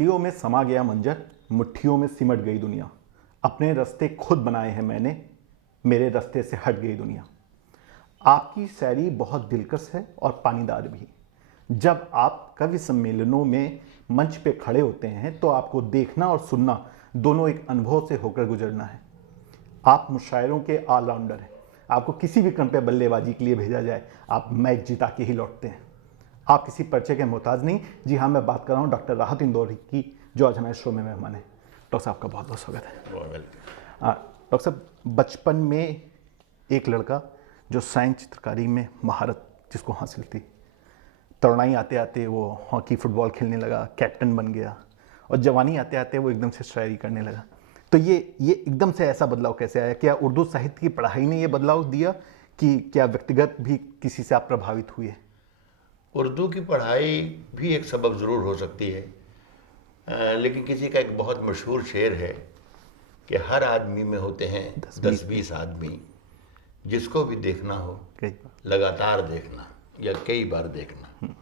तितलियों में समा गया मंजर, मुट्ठियों में सिमट गई दुनिया। अपने रास्ते खुद बनाए हैं मैंने, मेरे रास्ते से हट गई दुनिया। आपकी शायरी बहुत दिलकश है और पानीदार भी। जब आप कवि सम्मेलनों में मंच पे खड़े होते हैं तो आपको देखना और सुनना दोनों एक अनुभव से होकर गुजरना है। आप मुशायरों के ऑलराउंडर हैं। आपको किसी भी क्रम पे बल्लेबाजी के लिए भेजा जाए, आप मैच जिता के ही लौटते हैं। आप किसी परिचय के मोहताज नहीं। जी हाँ, मैं बात कर रहा हूँ डॉक्टर राहत इंदौरी की, जो आज हमारे शो में मेहमान है। डॉक्टर साहब का बहुत बहुत स्वागत है। डॉक्टर साहब, बचपन में एक लड़का जो साइंस चित्रकारी में महारत जिसको हासिल थी, तरुणाई आते आते वो हॉकी फुटबॉल खेलने लगा, कैप्टन बन गया, और जवानी आते आते वो एकदम से शायरी करने लगा। तो ये एकदम से ऐसा बदलाव कैसे आया? क्या उर्दू साहित्य की पढ़ाई ने ये बदलाव दिया कि क्या व्यक्तिगत भी किसी से आप प्रभावित हुए? उर्दू की पढ़ाई भी एक सबब ज़रूर हो सकती है, लेकिन किसी का एक बहुत मशहूर शेर है कि हर आदमी में होते हैं 10-20 आदमी, जिसको भी देखना हो लगातार देखना या कई बार देखना।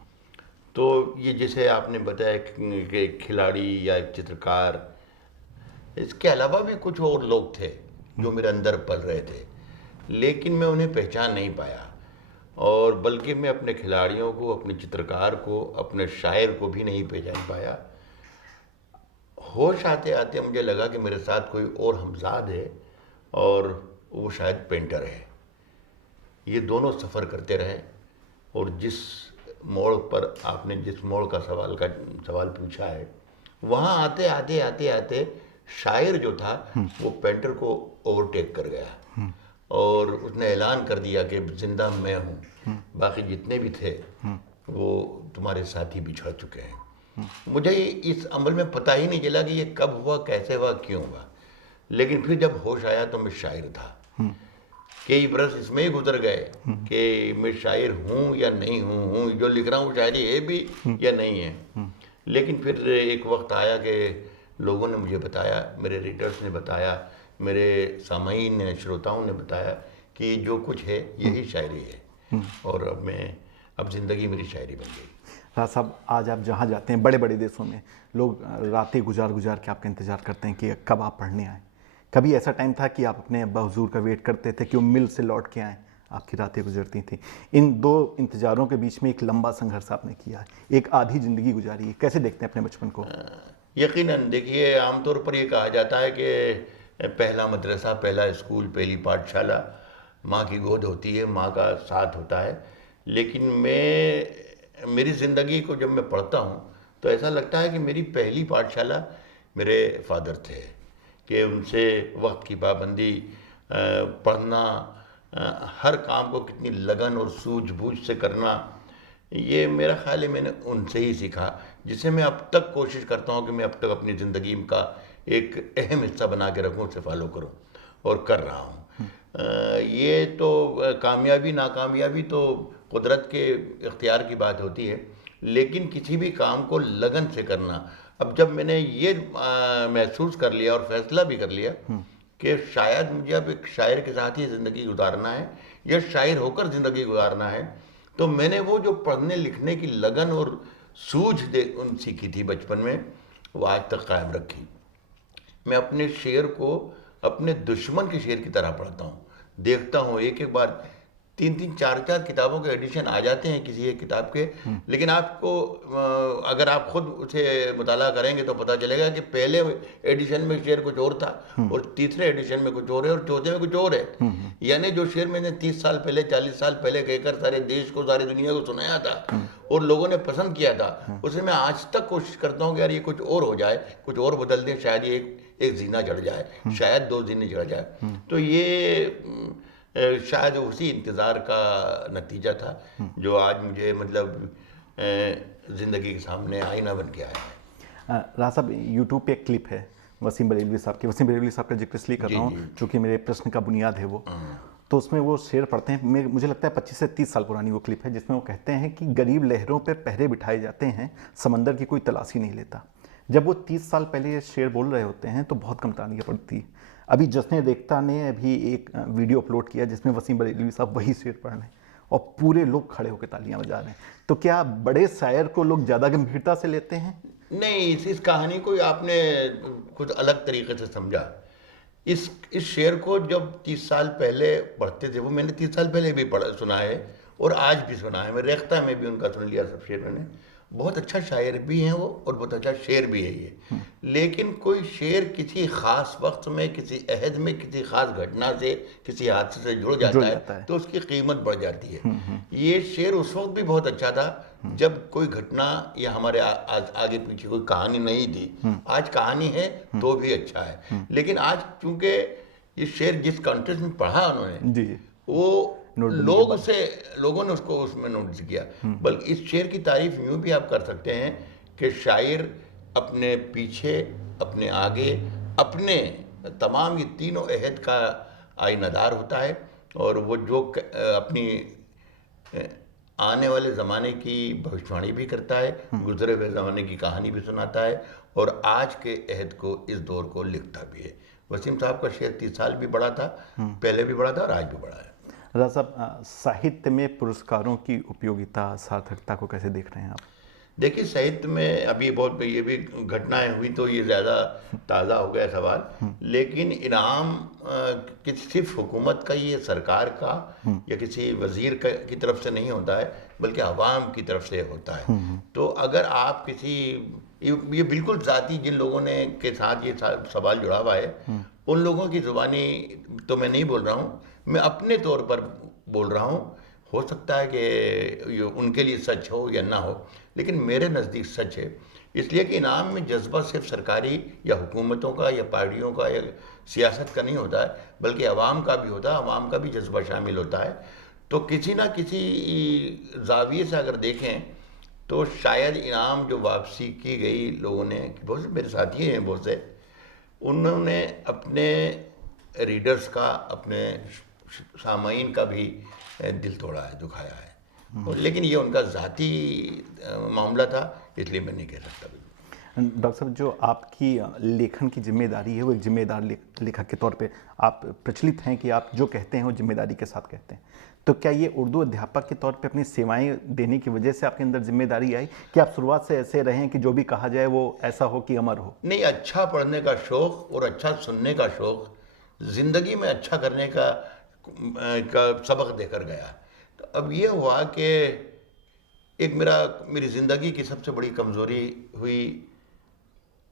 तो ये जैसे आपने बताया कि खिलाड़ी या एक चित्रकार, इसके अलावा भी कुछ और लोग थे जो मेरे अंदर पल रहे थे, लेकिन मैं उन्हें पहचान नहीं पाया। और बल्कि मैं अपने खिलाड़ियों को, अपने चित्रकार को, अपने शायर को भी नहीं पहचान पाया। होश आते आते मुझे लगा कि मेरे साथ कोई और हमजाद है और वो शायद पेंटर है। ये दोनों सफ़र करते रहे और जिस मोड़ पर आपने जिस मोड़ का सवाल पूछा है, वहाँ आते आते आते आते शायर जो था वो पेंटर को ओवरटेक कर गया और उसने ऐलान कर दिया कि जिंदा मैं हूँ, बाकी जितने भी थे वो तुम्हारे साथी बिछड़ चुके हैं। मुझे इस अमल में पता ही नहीं चला कि ये कब हुआ, कैसे हुआ, क्यों हुआ। लेकिन फिर जब होश आया तो मैं शायर था। कई बरस इसमें ही गुजर गए कि मैं शायर हूँ या नहीं हूँ, जो लिख रहा हूँ शायरी है भी या नहीं है। लेकिन फिर एक वक्त आया कि लोगों ने मुझे बताया, मेरे रीडर्स ने बताया, मेरे सामाईन ने, श्रोताओं ने बताया कि जो कुछ है यही शायरी है। और अब ज़िंदगी मेरी शायरी बन गई। राज साहब, आज आप जहाँ जाते हैं, बड़े बड़े देशों में लोग रातें गुजार गुजार के आपका इंतज़ार करते हैं कि कब आप पढ़ने आए। कभी ऐसा टाइम था कि आप अपने अब्बा हुजूर का वेट करते थे कि वो मिल से लौट के आएँ? आपकी रातें गुजरती थी। इन दो इंतज़ारों के बीच में एक लंबा संघर्ष आपने किया है, एक आधी ज़िंदगी गुजारी है। कैसे देखते हैं अपने बचपन को? यकीनन देखिए, आमतौर पर ये कहा जाता है कि पहला मदरसा, पहला स्कूल, पहली पाठशाला माँ की गोद होती है, माँ का साथ होता है। लेकिन मेरी ज़िंदगी को जब मैं पढ़ता हूँ तो ऐसा लगता है कि मेरी पहली पाठशाला मेरे फादर थे, कि उनसे वक्त की पाबंदी, पढ़ना, हर काम को कितनी लगन और सूझबूझ से करना, ये मेरा ख्याल है मैंने उनसे ही सीखा, जिसे मैं अब तक कोशिश करता हूँ कि मैं अब तक अपनी ज़िंदगी का एक अहम हिस्सा बना के रखूँ, उसे फॉलो करूँ और कर रहा हूँ। ये तो कामयाबी नाकामयाबी तो कुदरत के इख्तियार की बात होती है, लेकिन किसी भी काम को लगन से करना। अब जब मैंने ये महसूस कर लिया और फैसला भी कर लिया कि शायद मुझे अब एक शायर के साथ ही ज़िंदगी गुजारना है या शायर होकर ज़िंदगी गुजारना है, तो मैंने वो जो पढ़ने लिखने की लगन और सूझ सीखी थी बचपन में, वो आज तक कायम रखी। मैं अपने शेर को अपने दुश्मन के शेर की तरह पढ़ता हूँ, देखता हूँ। एक एक बार 3-3, 4-4 किताबों के एडिशन आ जाते हैं किसी एक किताब के, लेकिन आपको अगर आप खुद उसे मुताला करेंगे तो पता चलेगा कि पहले एडिशन में शेर कुछ और था और तीसरे एडिशन में कुछ और है और चौथे में कुछ और है। यानी जो शेर मैंने 30 साल पहले, 40 साल पहले कहकर सारे देश को, सारी दुनिया को सुनाया था और लोगों ने पसंद किया था, उसे मैं आज तक कोशिश करता हूँ कि यार ये कुछ और हो जाए, कुछ और बदल दें, शायद ये एक जीना चढ़ जाए, शायद 2 जीने चढ़ जाए। तो ये शायद उसी इंतज़ार का नतीजा था जो आज मुझे मतलब ज़िंदगी के सामने आईना बन के आया है। राज साहब, यूट्यूब पे एक क्लिप है वसीम बरेलवी साहब की। वसीम बरेलवी साहब का जिक्र इसलिए कर रहा हूँ चूँकि मेरे प्रश्न का बुनियाद है वो। तो उसमें वो शेर पढ़ते हैं, मुझे लगता है 25 से 30 साल पुरानी वो क्लिप है, जिसमें वो कहते हैं कि गरीब लहरों पर पहरे बिठाए जाते हैं, समंदर की कोई तलाशी नहीं लेता। जब वो 30 साल पहले ये शेर बोल रहे होते हैं तो बहुत कम तालियां पड़ती है। अभी जश्न रेख्ता ने अभी एक वीडियो अपलोड किया जिसमें वसीम बरेलवी साहब वही शेर पढ़ रहे हैं और पूरे लोग खड़े होकर तालियां बजा रहे हैं। तो क्या बड़े शायर को लोग ज़्यादा गंभीरता से लेते हैं नहीं, इस कहानी को आपने कुछ अलग तरीके से समझा। इस शेर को जब 30 साल पहले पढ़ते थे, वो मैंने 30 साल पहले भी पढ़ा सुना है और आज भी सुना है। मैं रेख्ता में भी उनका सुन लिया सब शेर मैंने। बहुत अच्छा शायर भी हैं वो और बहुत अच्छा शेर भी है ये। लेकिन कोई शेर किसी खास वक्त में, किसी अहद में, किसी खास घटना से, किसी हादसे से जुड़ जाता है तो उसकी कीमत बढ़ जाती है। ये शेर उस वक्त भी बहुत अच्छा था जब कोई घटना या हमारे आगे पीछे कोई कहानी नहीं थी। आज कहानी है तो भी अच्छा है, लेकिन आज चूंकि ये शेर जिस कॉन्टेक्स्ट में पढ़ा उन्होंने जी वो नोटबंदी के बाद। लोगों ने उसको उसमें नोटिस किया। बल्कि इस शेर की तारीफ यूं भी आप कर सकते हैं कि शायर अपने पीछे, अपने आगे, अपने तमाम ये तीनों अहद का आईनादार होता है। और वो जो अपनी आने वाले ज़माने की भविष्यवाणी भी करता है, गुजरे हुए ज़माने की कहानी भी सुनाता है और आज के अहद को, इस दौर को लिखता भी है। वसीम साहब का शेर 30 साल भी बड़ा था, पहले भी बड़ा था और आज भी बड़ा है। राजा साहब, साहित्य में पुरस्कारों की उपयोगिता, सार्थकता को कैसे देख रहे हैं आप? देखिए, साहित्य में अभी बहुत ये भी घटनाएं हुई तो ये ज़्यादा ताज़ा हो गया सवाल। लेकिन इनाम किसी सिर्फ हुकूमत का, ये सरकार का या किसी वज़ीर की तरफ से नहीं होता है, बल्कि आवाम की तरफ से होता है। तो अगर आप किसी, ये बिल्कुल ज़ाती जिन लोगों ने के साथ ये सवाल जुड़ा हुआ है, उन लोगों की ज़ुबानी तो मैं नहीं बोल रहा हूँ, मैं अपने तौर पर बोल रहा हूँ। हो सकता है कि ये उनके लिए सच हो या ना हो, लेकिन मेरे नज़दीक सच है। इसलिए कि इनाम में जज्बा सिर्फ सरकारी या हुकूमतों का या पार्टियों का या सियासत का नहीं होता है, बल्कि अवाम का भी होता है, अवाम का भी जज्बा शामिल होता है। तो किसी ना किसी जाविये से अगर देखें तो शायद इनाम जो वापसी की गई लोगों ने, बहुत से मेरे साथी हैं बहुत से, उन्होंने अपने रीडर्स का, अपने सामाइन का भी दिल तोड़ा है, दुखाया है। लेकिन ये उनका ज़ाती मामला था, इसलिए मैं नहीं कह सकता। डॉक्टर साहब, जो आपकी लेखन की जिम्मेदारी है, वो एक जिम्मेदार लेखक के तौर पे आप प्रचलित हैं कि आप जो कहते हैं वो जिम्मेदारी के साथ कहते हैं। तो क्या ये उर्दू अध्यापक के तौर पे अपनी सेवाएं देने की वजह से आपके अंदर जिम्मेदारी आई कि आप शुरुआत से ऐसे रहें कि जो भी कहा जाए वो ऐसा हो कि अमर हो? नहीं, अच्छा पढ़ने का शौक़ और अच्छा सुनने का शौक़ ज़िंदगी में अच्छा करने का सबक देकर गया। तो अब ये हुआ कि एक मेरी ज़िंदगी की सबसे बड़ी कमज़ोरी हुई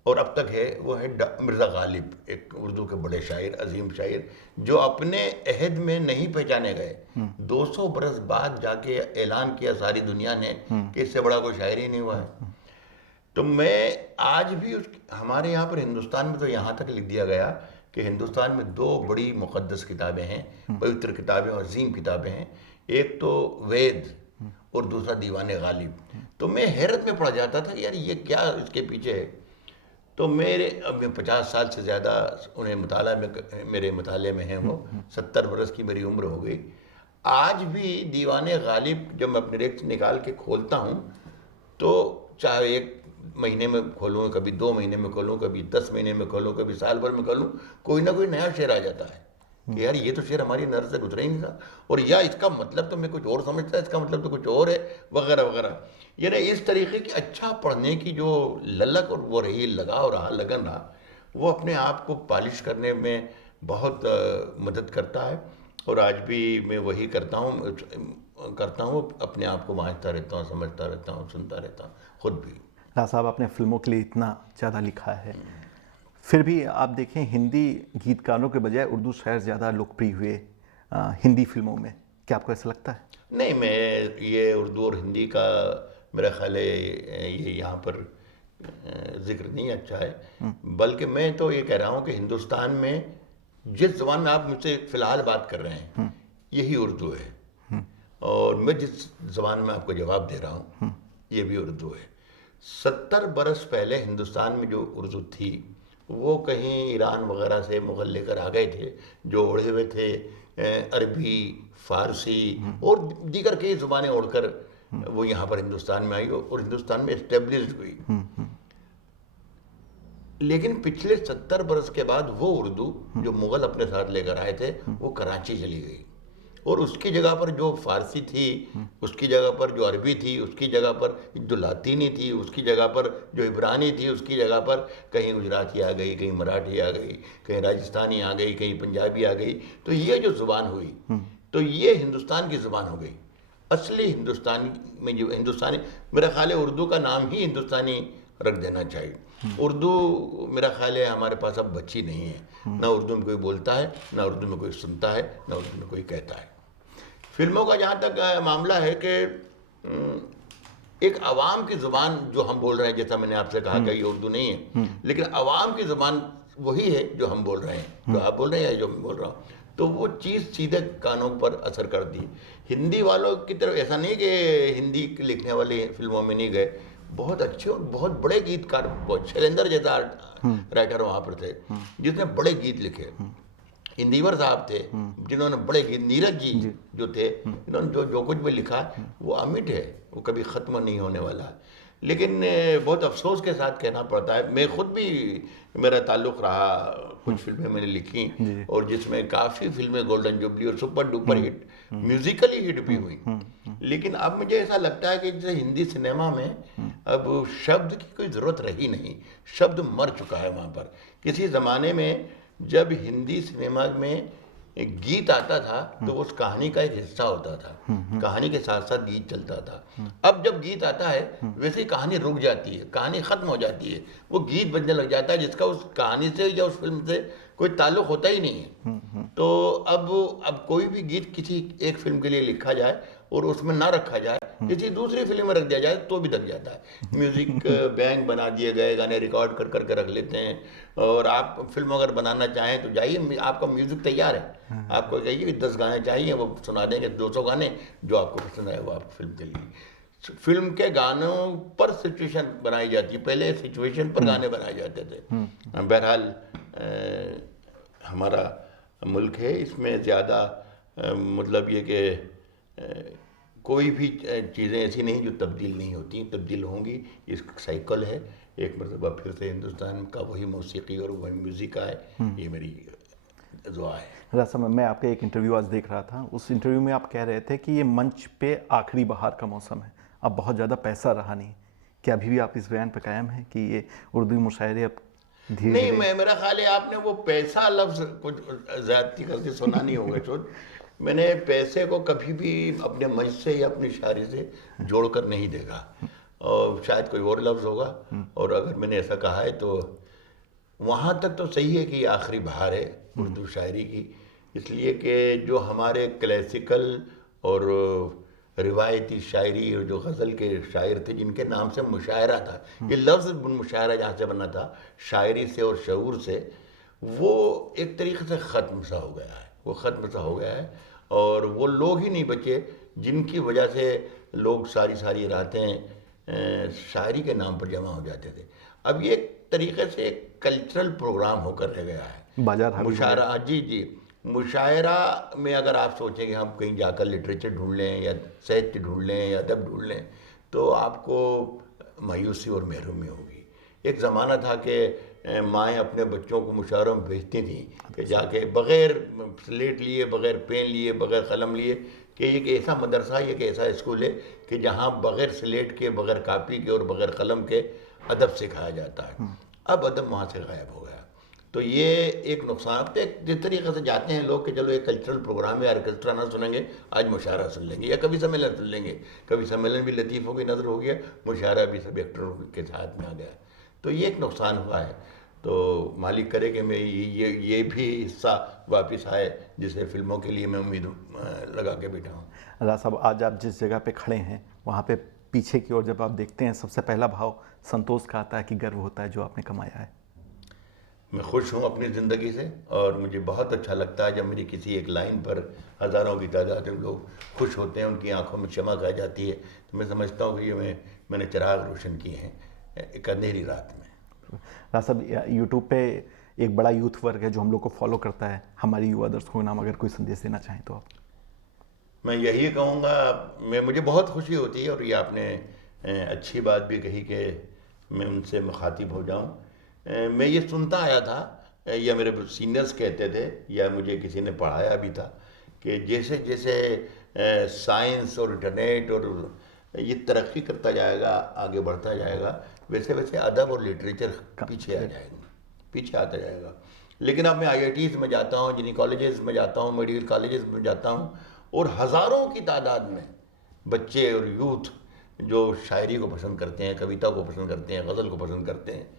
और अब तक है, वो है मिर्ज़ा गालिब, एक उर्दू के बड़े शायर, अजीम शायर, जो अपने अहद में नहीं पहचाने गए। 200 बरस बाद जाके ऐलान किया सारी दुनिया ने कि इससे बड़ा कोई शायर ही नहीं हुआ है। तो मैं आज भी हमारे यहाँ पर हिंदुस्तान में तो यहाँ तक लिख दिया गया कि हिंदुस्तान में 2 बड़ी मुक़द्दस किताबें हैं, पवित्र किताबें और अजीम किताबें हैं। एक तो वेद और दूसरा दीवान गालिब। तो मैं हैरत में पड़ जाता था कि यार ये क्या इसके पीछे है। तो अब 50 साल से ज़्यादा उन्हें मेरे मुताले में हैं वो। 70 बरस की मेरी उम्र हो गई। आज भी दीवान गालिब जब मैं अपने रेक से निकाल के खोलता हूँ तो चाहे 1 महीने में खोलूँ, कभी 2 महीने में खोलूँ, कभी 10 महीने में खोलूँ, कभी साल भर में खोलूँ, कोई ना कोई नया शेर आ जाता है कि यार ये तो शेर हमारी नज़र से गुजरा ही नहीं था, और या इसका मतलब तो मैं कुछ और समझता, इसका मतलब तो कुछ और है, वगैरह वगैरह। यानी इस तरीके की अच्छा पढ़ने की जो ललक और वो रही, लगाव रहा, लगन रहा, वो अपने आप को पॉलिश करने में बहुत मदद करता है। और आज भी मैं वही करता हूँ, अपने आप को वाँचता रहता हूँ, समझता रहता हूँ, सुनता रहता हूँ खुद भी। राजा साहब, आपने फिल्मों के लिए इतना ज़्यादा लिखा है, फिर भी आप देखें हिंदी गीतकारों के बजाय उर्दू शायर ज़्यादा लोकप्रिय हुए हिंदी फिल्मों में। क्या आपको ऐसा लगता है? नहीं, मैं ये उर्दू और हिंदी का मेरा ख्याल है ये यहाँ पर जिक्र नहीं अच्छा है। बल्कि मैं तो ये कह रहा हूँ कि हिंदुस्तान में जिस ज़बान में आप मुझसे फ़िलहाल बात कर रहे हैं यही उर्दू है, और मैं जिस ज़बान में आपको जवाब दे रहा हूँ ये भी उर्दू है। 70 बरस पहले हिंदुस्तान में जो उर्दू थी वो कहीं ईरान वगैरह से मुग़ल लेकर आ गए थे, जो ओढ़े हुए थे अरबी, फ़ारसी और दीगर कई ज़ुबानें ओढ़कर वो यहाँ पर हिंदुस्तान में आई और हिंदुस्तान में इस्टेब्लिश्ड हुई। लेकिन पिछले 70 बरस के बाद वो उर्दू जो मुग़ल अपने साथ लेकर आए थे वो कराची चली गई और उसकी जगह पर जो फारसी थी, उसकी जगह पर जो अरबी थी, उसकी जगह पर जो लातीनी थी, उसकी जगह पर जो इब्रानी थी, उसकी जगह पर कहीं गुजराती आ गई, कहीं मराठी आ गई, कहीं राजस्थानी आ गई, कहीं पंजाबी आ गई। तो ये जो ज़ुबान हुई, तो ये हिंदुस्तान की ज़ुबान हो गई। असली हिंदुस्तान में जो हिंदुस्तानी, मेरा ख्याल है उर्दू का नाम ही हिंदुस्तानी रख देना चाहिए। उर्दू मेरा ख्याल है हमारे पास अब बची नहीं है। ना उर्दू में कोई बोलता है, ना उर्दू में कोई सुनता है, ना उर्दू में कोई कहता है। फिल्मों का जहाँ तक मामला है कि एक आवाम की ज़ुबान जो हम बोल रहे हैं, जैसा मैंने आपसे कहा कि ये उर्दू नहीं है, लेकिन आवाम की ज़ुबान वही है जो हम बोल रहे हैं, जो आप बोल रहे हैं या जो मैं बोल रहा हूँ। तो वो चीज़ सीधे कानों पर असर करती है। हिंदी वालों की तरफ ऐसा नहीं कि हिंदी लिखने वाले फिल्मों में नहीं गए, बहुत अच्छे और बहुत बड़े गीतकार, बहुत शैलेंद्र जैसा राइटर वहाँ पर थे जिसने बड़े गीत लिखे। इंदिवर साहब थे जिन्होंने बड़े गीत, नीरज जी जो थे, इन्होंने जो कुछ भी लिखा वो अमिट है, वो कभी ख़त्म नहीं होने वाला है। लेकिन बहुत अफसोस के साथ कहना पड़ता है, मैं खुद भी, मेरा ताल्लुक़ रहा, कुछ फिल्में मैंने लिखी और जिसमें काफ़ी फिल्में गोल्डन जुबली और super duper hit, musically hit भी हुई। लेकिन अब मुझे ऐसा लगता है कि जैसे हिंदी सिनेमा में अब शब्द की कोई ज़रूरत रही नहीं, शब्द मर चुका है वहाँ पर। किसी ज़माने में जब हिंदी सिनेमा में एक गीत आता था तो उस कहानी का एक हिस्सा होता था, कहानी के साथ साथ गीत चलता था। अब जब गीत आता है वैसे ही कहानी रुक जाती है, कहानी ख़त्म हो जाती है, वो गीत बजने लग जाता है जिसका उस कहानी से या उस फिल्म से कोई ताल्लुक़ होता ही नहीं है। तो अब कोई भी गीत किसी एक फिल्म के लिए लिखा जाए और उसमें ना रखा जाए, किसी दूसरी फिल्म में रख दिया जाए तो भी दग जाता है। म्यूज़िक बैंक बना दिए गए, गाने रिकॉर्ड कर करके रख लेते हैं। और आप फिल्म अगर बनाना चाहें तो जाइए, आपका म्यूज़िक तैयार है, आपको कहिए कि 10 गाने चाहिए, वो सुना देंगे 200 गाने जो आपको पसंद आए वो आपकी फिल्म के लिए। फिल्म के गानों पर सिचुएशन बनाई जाती है, पहले सिचुएशन पर गाने बनाए जाते थे। बहरहाल हमारा मुल्क है, इसमें ज़्यादा मतलब ये कि कोई भी चीज़ें ऐसी नहीं जो तब्दील नहीं होती, तब्दील होंगी। इस साइकिल है, एक मरतबा फिर से हिंदुस्तान का वही मौसीकी और वही म्यूज़िक आए, ये मेरी दुआ है। राज साहब, मैं आपका एक इंटरव्यू आज देख रहा था, उस इंटरव्यू में आप कह रहे थे कि ये मंच पे आखिरी बहार का मौसम है, अब बहुत ज़्यादा पैसा रहा नहीं। क्या अभी भी आप इस बयान पर कायम हैं कि ये उर्दू मुशायरे अब धीरे नहीं, धीरे? मेरा ख्याल है आपने वो पैसा लफ्ज़ कुछ ज़्यादती करके सुना नहीं होगा सोच। मैंने पैसे को कभी भी अपने मंच से या अपनी शायरी से जोड़कर नहीं देखा, और शायद कोई और लफ्ज़ होगा, और अगर मैंने ऐसा कहा है तो वहाँ तक तो सही है कि आखिरी बहार है उर्दू शायरी की, इसलिए कि जो हमारे क्लासिकल और रिवायती शायरी और जो गज़ल के शायर थे जिनके नाम से मुशायरा था, ये लफ्ज़ मुशायरा जहाँ से बना था, शायरी से और शऊर से, वो एक तरीक़े से ख़त्म सा हो गया है, वो ख़त्म सा हो गया है। और वो लोग ही नहीं बचे जिनकी वजह से लोग सारी सारी रातें शायरी के नाम पर जमा हो जाते थे। अब ये एक तरीक़े से एक कल्चरल प्रोग्राम होकर रह गया है बाजार हावी हो गया। मुशायरा। जी जी, मुशायरा में अगर आप सोचें कि हम कहीं जाकर लिटरेचर ढूंढ लें या साहित्य ढूंढ लें या अदब ढूंढ लें तो आपको मायूसी और महरूमी होगी। एक ज़माना था कि माएँ अपने बच्चों को मुशायरों में भेजती थीं कि जाके बग़ैर स्लेट लिए, बग़ैर पेन लिए, बग़ैर क़लम लिए, कि ये एक ऐसा मदरसा, ये एक ऐसा स्कूल है कि जहाँ बग़ैर स्लेट के, बग़ैर कापी के और बग़ैर क़लम के अदब सिखाया जाता है। अब अदब वहाँ से गायब हो गया। तो ये एक नुकसान। तो एक जिस तरीके से जाते हैं लोग कि चलो एक कल्चरल प्रोग्राम है, ऑर्केस्ट्रा ना सुनेंगे, आज मुशायरा सुन लेंगे, या कभी सम्मेलन सुन लेंगे। कभी सम्मेलन भी लतीफ़ों की नज़र हो गया, मुशायरा भी सब एक्टरों के साथ में आ गया। तो ये एक नुकसान हुआ है। तो मालिक करे कि मैं ये भी हिस्सा वापस आए जिसे फिल्मों के लिए मैं उम्मीद लगा के बैठा हूँ। राज साहब, आज आप जिस जगह पे खड़े हैं वहाँ पे पीछे की ओर जब आप देखते हैं, सबसे पहला भाव संतोष का आता है कि गर्व होता है जो आपने कमाया है? मैं खुश हूँ अपनी ज़िंदगी से, और मुझे बहुत अच्छा लगता है जब मेरी किसी एक लाइन पर हज़ारों की तादाद में लोग खुश होते हैं, उनकी आंखों में चमक आ जाती है, तो मैं समझता हूँ कि ये मैंने चिराग रोशन किए हैं एक अंधेरी रात में। राज साहब, यूट्यूब पे एक बड़ा यूथ वर्ग है जो हम लोग को फॉलो करता है, हमारी युवा दर्शकों के नाम अगर कोई संदेश देना चाहें तो आप? मैं यही कहूँगा, मुझे बहुत खुशी होती है, और ये आपने अच्छी बात भी कही कि मैं उनसे मुखातिब हो जाऊँ। मैं ये सुनता आया था, या मेरे सीनियर्स कहते थे, या मुझे किसी ने पढ़ाया भी था कि जैसे जैसे साइंस और इंटरनेट और ये तरक्की करता जाएगा, आगे बढ़ता जाएगा, वैसे वैसे अदब और लिटरेचर पीछे आ जाएंगे, पीछे आता जाएगा। लेकिन अब मैं IITs में जाता हूँ, इंजीनियरिंग कॉलेजेस में जाता हूँ, मेडिकल कॉलेजेस में जाता हूँ, और हज़ारों की तादाद में बच्चे और यूथ जो शायरी को पसंद करते हैं, कविता को पसंद करते हैं, गज़ल को पसंद करते हैं।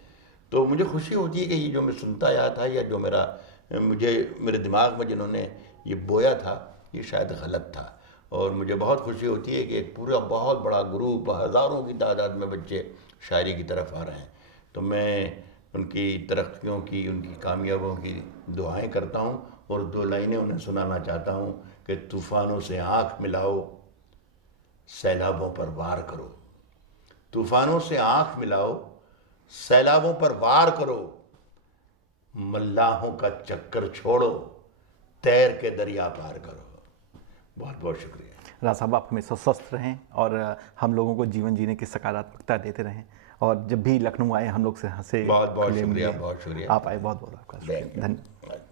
तो मुझे खुशी होती है कि ये जो मैं सुनता आया था, या जो मेरे दिमाग में जिन्होंने ये बोया था, ये शायद गलत था। और मुझे बहुत खुशी होती है कि एक पूरा बहुत बड़ा ग्रुप, हज़ारों की तादाद में बच्चे शायरी की तरफ आ रहे हैं। तो मैं उनकी तरक्कियों की, उनकी कामयाबियों की दुआएं करता हूँ, और 2 लाइनें उन्हें सुनाना चाहता हूँ कि तूफ़ानों से आँख मिलाओ, सैलाबों पर वार करो। तूफ़ानों से आँख मिलाओ, सैलाबों पर वार करो, मल्लाहों का चक्कर छोड़ो, तैर के दरिया पार करो। बहुत बहुत शुक्रिया। राज साहब, आप हमेशा स्वस्थ रहें और हम लोगों को जीवन जीने की सकारात्मकता देते रहें, और जब भी लखनऊ आए हम लोग से हंसे, बहुत बहुत खुले शुक्रिया, मिले। बहुत शुक्रिया। आप आए, बहुत बहुत आपका शुक्रिया, धन्यवाद।